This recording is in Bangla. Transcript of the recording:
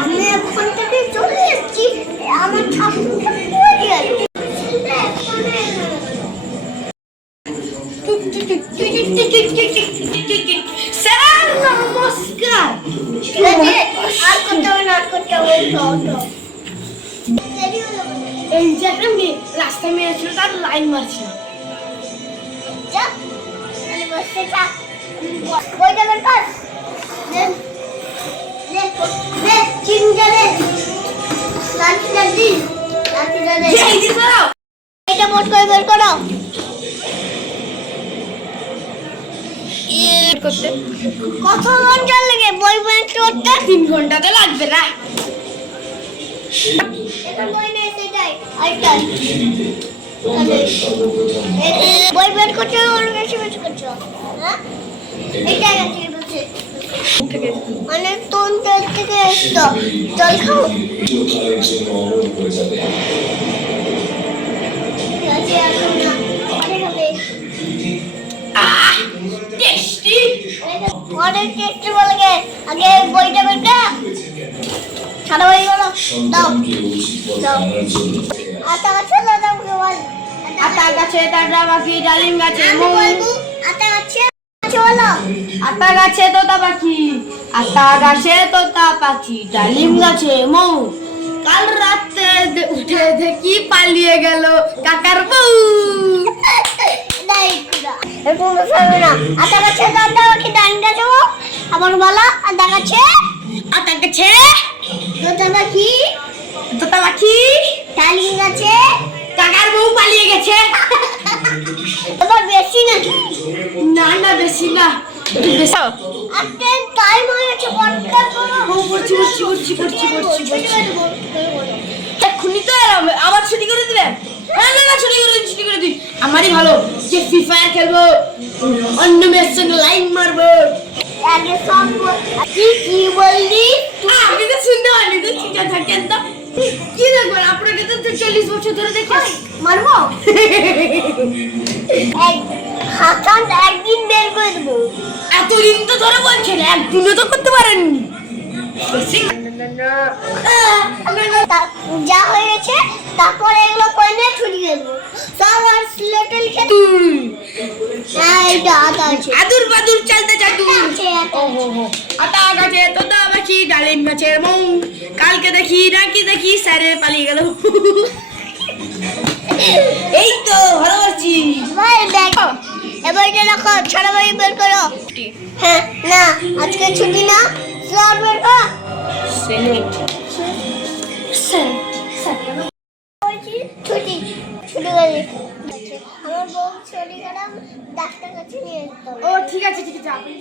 আমি এখন থেকে চলে এসেছি, আমার ঠাকুরটা পড়ে গেল। স্যার নমস্কার। আর করতে হবে না, আর করতে হবে এই যে একটা মেয়ে রাস্তায় মেয়ে ছিল, তার লাইন মারছে। বইটা বের কর, চিন্তা রে লাঠিটা দিন, লাঠিটা দে, এটা বোর্ড করে বের করো। কত ঘন্টা লাগে বই বের করতে? 3 ঘন্টা তো লাগবে না। এটা বই নেই, সেটাই আইটাই বই বের করতে ওর বেশি বেশি করছো। হ্যাঁ এটা গেছে বলছে মানে তোন তেল থেকে এসতো। চল খাও। টেস্টি, অনেক টেস্টি বলে। আগে বইটা বের কর, সাদা বই বলো দাও দাও। আতা গাছে দাদা বল, আতা গাছে দাদা পাখি, ডালিম গাছে আতা গাছে বলো, আতা গাছে তোতা পাখি, আতা গাছে তোতা পাখি, ডালিম গাছে মৌ। কাল রাতে উঠে দেখি পালিয়ে গেল কাকার বউ। আতা গাছে তোতা পাখি, ডালিম গাছে মৌ। আবার বলো, আতা গাছে তোতা পাখি, তোতা পাখি, ডালিম গাছে কাকার বউ পালিয়ে গেছে। এবার বেশি নাকি? না না বেশি না, আজকে টাইম হয়ে গেছে, পডকাস্ট করো। পড়ছি। এক্ষুনি তো আবার ছুটি করে দিবেন? হ্যাঁ না ছুটি করে দিই। আমারই ভালো যে ফ্রি ফায়ার খেলবো, অন্য মেয়ের সঙ্গে লাইন মারবো। আগে সব কি বললি? আমি তো শুনতে পাইনি, তো ঠিক আছে থাকেন তো। কি দেখবেন, আপনাকে তো 40 বছর ধরে দেখে মারবো। হাসান একদিন বের করে দেবো। এতদিন তো ধরে বলছেন, একদিনও তো করতে পারেননি। যা হয়েছে তারপরে এগুলো করে নিয়ে ছুটি দেবো। সব আর স্লেটে লিখে এইটা আতা আছে, আদুর বাদুর চলতে চাটু। আতা গাছে তোতা পাখি, ডালিম গাছে মৌ। কালকে দেখি স্যারে পালিয়ে গেল। এই তো ভালো আছি ভাই। দেখো এবার এটা রাখো, ছাড়া বই বের করো। হ্যাঁ না আজকে ছুটি না, স্যার বের করো। ছুটি করে আমার বউ ছুটি গেলাম, ডাক্তার কাছে নিয়ে যেতে হবে। ও ঠিক আছে আপনি